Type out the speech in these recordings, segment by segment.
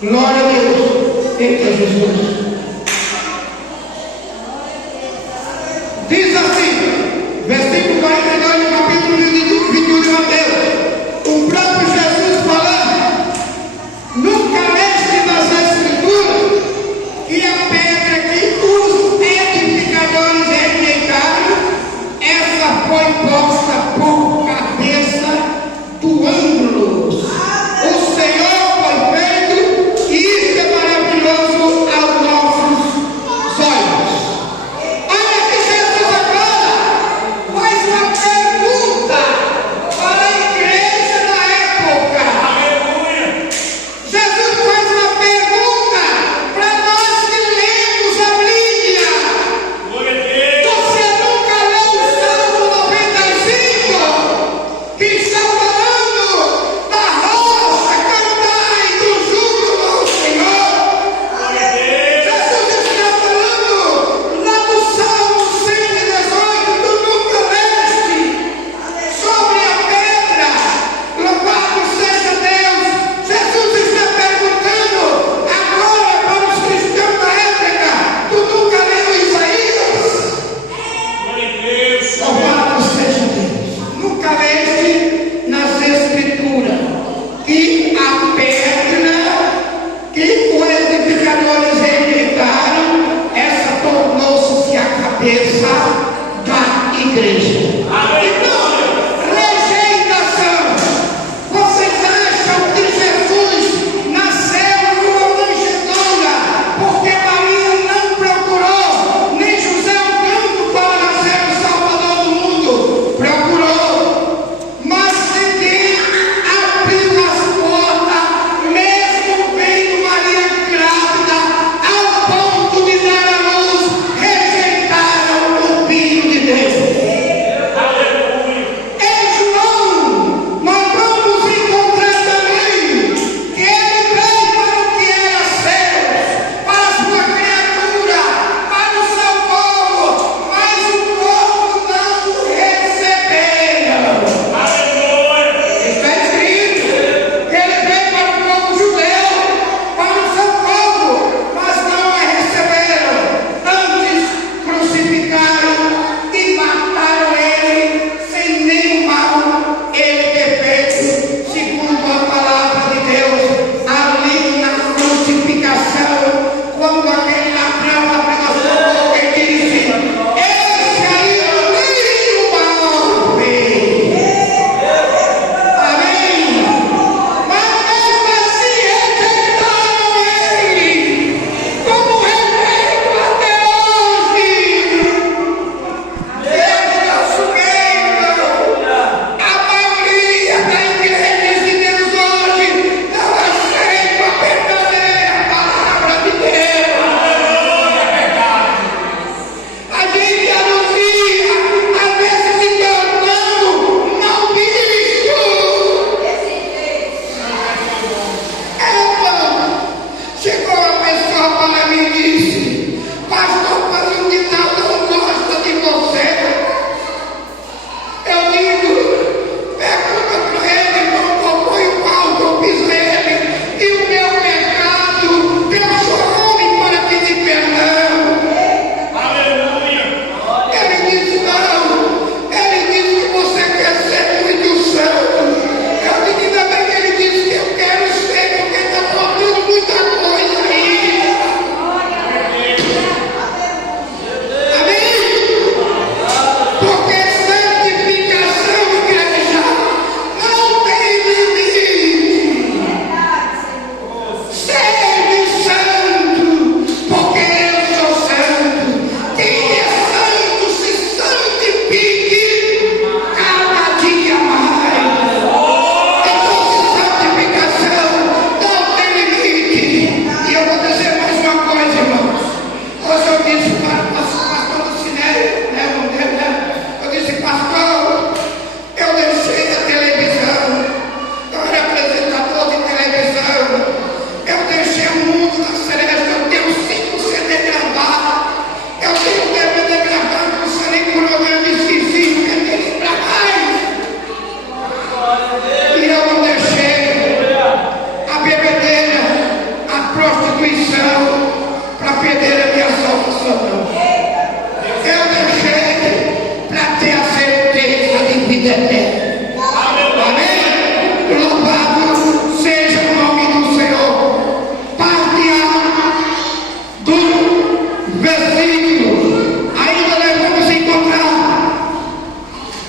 Glória a Deus. Eita Jesus. Diz assim, versículo 49 do capítulo 21 de Mateus. O próprio Jesus falando: nunca leste nas Escrituras que a pedra que os edificadores rejeitaram, essa foi posta por cabeça do ângulo. O Senhor foi feito, e isso é maravilhoso aos nossos olhos. Olha que Jesus agora faz uma pergunta para a igreja na época. Aleluia. Jesus faz uma pergunta para nós que lemos a Bíblia. Glória a Deus. Você nunca leu o Salmo 95, que está falando condição para perder a minha salvação. Eu deixei para ter a certeza de vida eterna. Amém? Louvado seja o nome do Senhor. Parte A do versículo. Ainda nós vamos encontrar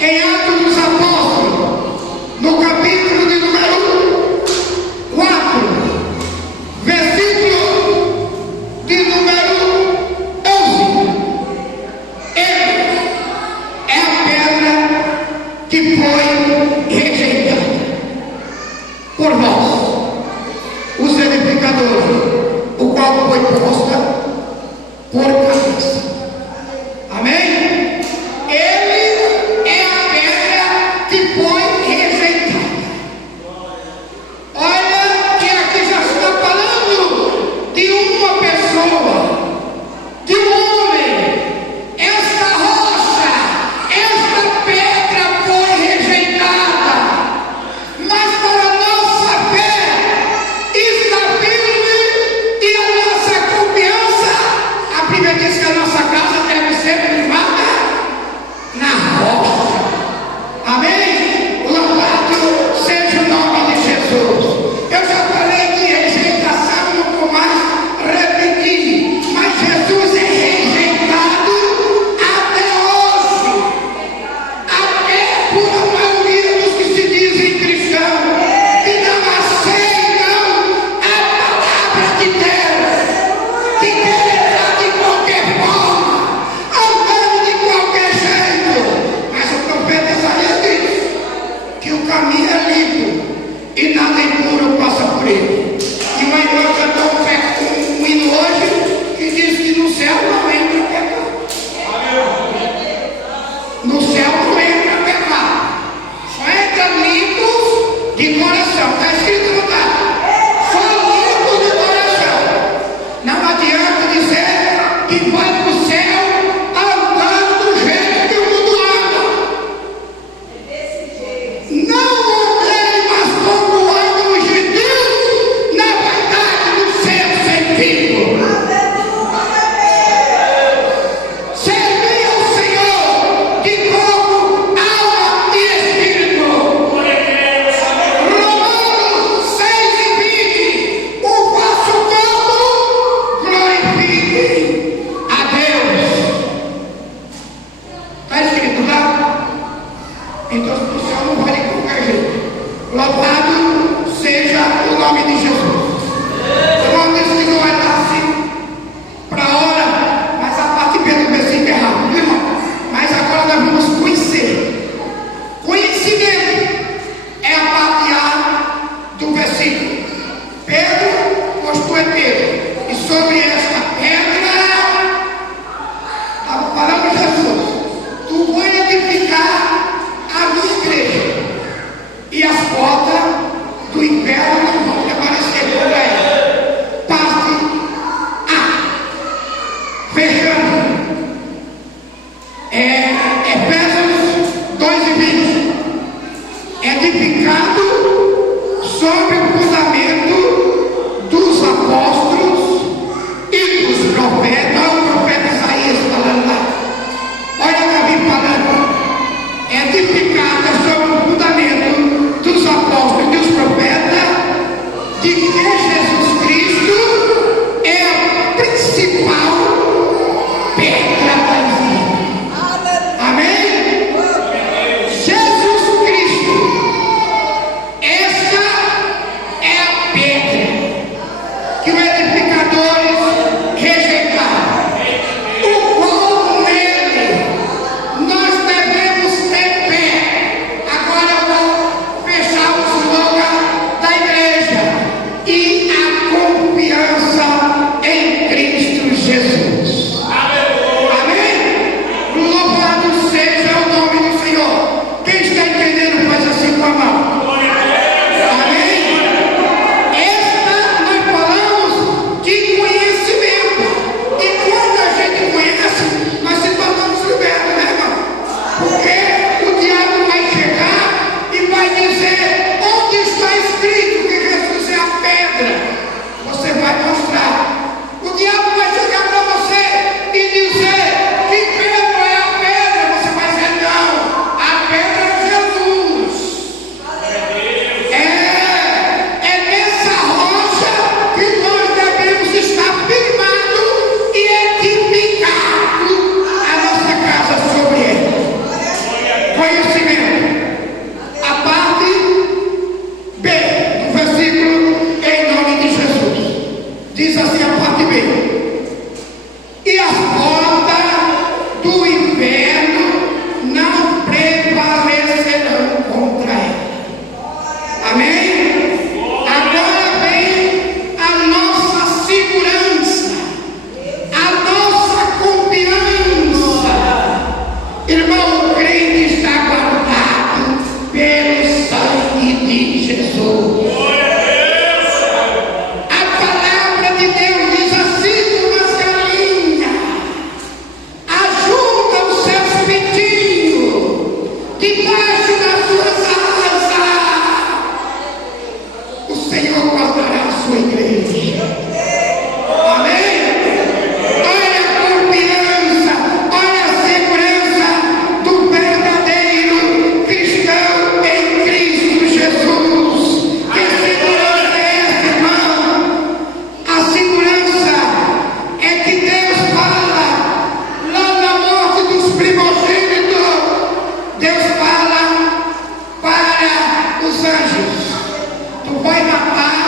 em Atos dos Apóstolos, no capítulo de número 4, versículo de número 11. Ele é a pedra que foi rejeitada por vós, os edificadores, o qual foi posta por cabeça. Amém? Ele é a pedra que foi rejeitada. Olha que aqui já está falando de uma pessoa, de um homem. Esta rocha, esta pedra foi rejeitada, mas para a nossa fé está firme e a nossa confiança. A Bíblia diz que a nossa casa deve ser firmada na rocha. Amém? Louvado seja o nome de Jesus. Eu já falei de rejeitação, não vou mais repetir, mas Jesus é rejeitado até hoje, até por a maioria dos que se dizem cristãos, que não aceitam a palavra de Deus, que querem entrar de qualquer forma, andando de qualquer jeito. Mas o profeta Isaías diz que o caminho é limpo e nada impuro passa por ele. E uma irmã cantou um hino hoje que diz que no céu não entra pecado. No céu não entra pecado. Só entra limpos de coração. Está escrito no lugar. Só limpos de coração. Não adianta dizer que vai para o céu andando do jeito que o mundo anda. Não andei, mas como andam os gentios na vaidade do seu sentido. Servi ao Senhor de corpo, alma e espírito. Romanos 6:20. O vosso corpo glorifique a Deus. Está escrito lá? Então o céu não vai de qualquer jeito. Louvado seja o nome de Jesus. O nome disse que não vai dar assim para a hora, mas a parte B do versículo é rápido, viu, irmão? Mas agora nós vamos conhecer. Conhecimento é a parte A do versículo. Pedro, posto é Pedro, e sobre esta pedra, estava falando Jesus, tu vai edificar a minha igreja, e as portas do inferno não vão prevalecer contra ela. Parte A. Fechando. Efésios 2:20. Edificado sobre o fundamento dos apóstolos e dos profetas. Olha o profeta Isaías falando lá. Olha Davi falando. Edificada sobre o fundamento dos apóstolos e dos profetas, Senhor guardará a sua igreja. Amém? Olha a confiança, olha a segurança do verdadeiro cristão em Cristo Jesus. Que segurança é essa, irmão? A segurança é que Deus fala lá na morte dos primogênitos. Deus fala para os anjos: tu vai matar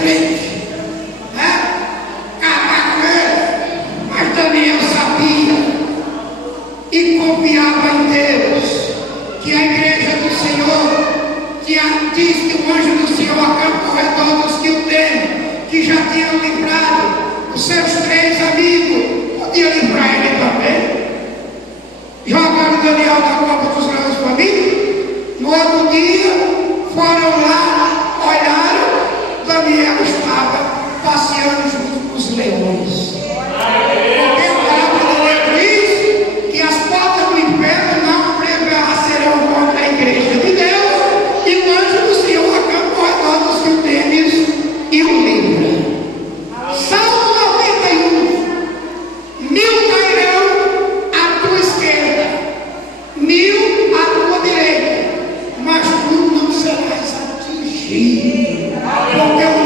crente, né? Acabar com ele. Mas Daniel sabia e confiava em Deus, que a igreja do Senhor, diz que o anjo do Senhor acampa ao redor dos que o temem, que já tinham livrado os seus 3 amigos, podia livrar ele também. Jogaram Daniel na copa dos leões para mim. No outro dia foram lá, olharam, Daniel estava passeando junto com os leões. Porque a palavra de Deus diz que as portas do inferno não prevalecerão contra a igreja de Deus, e o anjo do Senhor acampa ao redor dos que o temem e o livra. Salmo 91. 1000 cairão à tua esquerda, 1000 à tua direita, mas tu não serás atingido, porque o